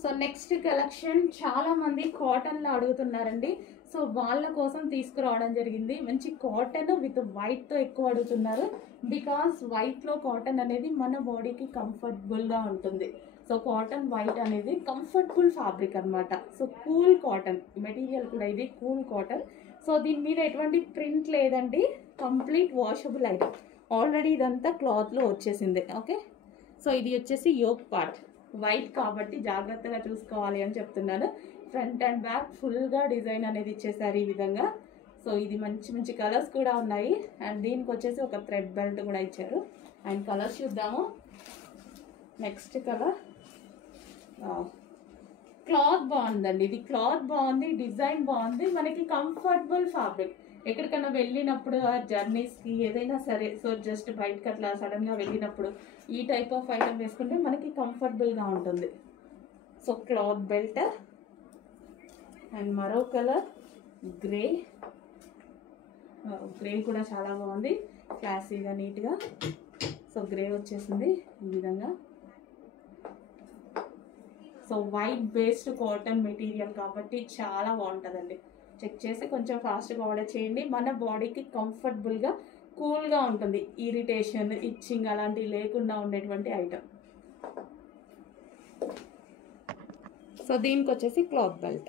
So next collection చాలా మంది కాటన్లో అడుగుతున్నారండి. సో వాళ్ళ కోసం తీసుకురావడం జరిగింది. మంచి కాటన్ విత్ వైట్తో ఎక్కువ అడుగుతున్నారు. బికాస్ వైట్లో కాటన్ అనేది మన బాడీకి కంఫర్టబుల్గా ఉంటుంది. సో కాటన్ వైట్ అనేది కంఫర్టబుల్ ఫ్యాబ్రిక్ అనమాట. సో కూల్ కాటన్ మెటీరియల్ కూడా ఇది కూల్ కాటన్. సో దీని మీద ఎటువంటి ప్రింట్ లేదండి, కంప్లీట్ వాషబుల్ ఐటమ్. ఆల్రెడీ ఇదంతా క్లాత్లో వచ్చేసింది. ఓకే, సో ఇది వచ్చేసి యోక్ పార్ట్ వైట్ కాబట్టి జాగ్రత్తగా చూసుకోవాలి అని చెప్తున్నాను. ఫ్రంట్ అండ్ బ్యాక్ ఫుల్గా డిజైన్ అనేది ఇచ్చేసారు ఈ విధంగా. సో ఇది మంచి మంచి కలర్స్ కూడా ఉన్నాయి. అండ్ దీనికి వచ్చేసి ఒక థ్రెడ్ బెల్ట్ కూడా ఇచ్చారు. అండ్ కలర్స్ చూద్దాము. నెక్స్ట్ కలర్, క్లాత్ బాగుందండి. ఇది క్లాత్ బాగుంది, డిజైన్ బాగుంది, మనకి కంఫర్టబుల్ ఫ్యాబ్రిక్. ఎక్కడికైనా వెళ్ళినప్పుడు జర్నీస్కి ఏదైనా సరే, సో జస్ట్ బయటకి అట్లా సడన్గా వెళ్ళినప్పుడు ఈ టైప్ ఆఫ్ ఐటమ్ వేసుకుంటే మనకి కంఫర్టబుల్గా ఉంటుంది. సో క్లాత్ బెల్ట్ అండ్ మరో కలర్ గ్రే. గ్రే కూడా చాలా బాగుంది, క్లాసీగా నీట్గా. సో గ్రే వచ్చేసింది ఈ విధంగా. So white based cotton material కాబట్టి చాలా బాగుంటుందండి. చెక్ చేసి కొంచెం ఫాస్ట్గా ఆర్డర్ చేయండి. మన బాడీకి కంఫర్టబుల్గా కూల్గా ఉంటుంది, ఇరిటేషన్ ఇచ్చింగ్ అలాంటివి లేకుండా ఉండేటువంటి ఐటమ్. సో దీనికి వచ్చేసి క్లాత్ బెల్ట్.